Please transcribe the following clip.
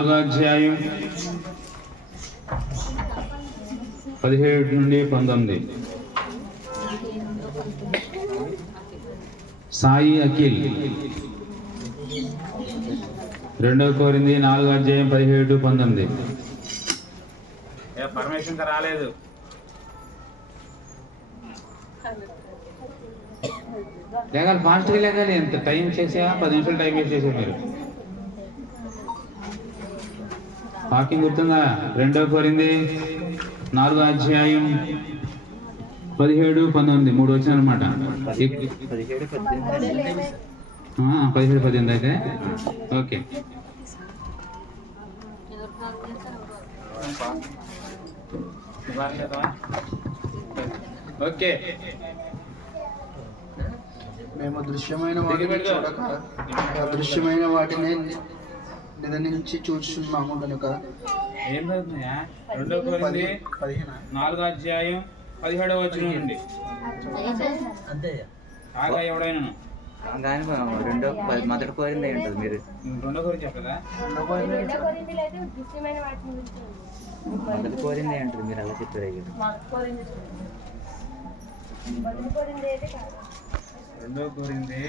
4వ అధ్యాయం 17 నుండి 19. సాయి అఖిల్. 2 కొరింథీ 4వ అధ్యాయం 17, 19. పర్మిషన్ రాలేదు. లేగాలి, ఫాస్ట్గా లేగాలి. ఎంత టైం చేసా? 10 నిమిషాలు టైం వేస్ట్ చేసారు మీరు. వాకింగ్ గుర్తుందా? 2 కొరింథీ 4వ అధ్యాయం 17, 19 3 వచ్చిన అనమాట. 17, 18 అయితే ఓకే. ఓకే. మేము దృశ్యమైన వాటిని చూడక అదృశ్యమైన వాటిని నిదానించి చూస్తున్నాము కనుక. ఏం చదువుతున్నాయా? 2 కొరింథీ 4వ అధ్యాయం 17వ వచనం నుండి. కాగా ఎవడైనా మొదటి కోరింది ఏంటది? మీరు 2 కొరింథీ చెప్పదా? మొదటి కోరింది ఏంటది? మీరు అలా చెప్పారు. 2 కొరింథీ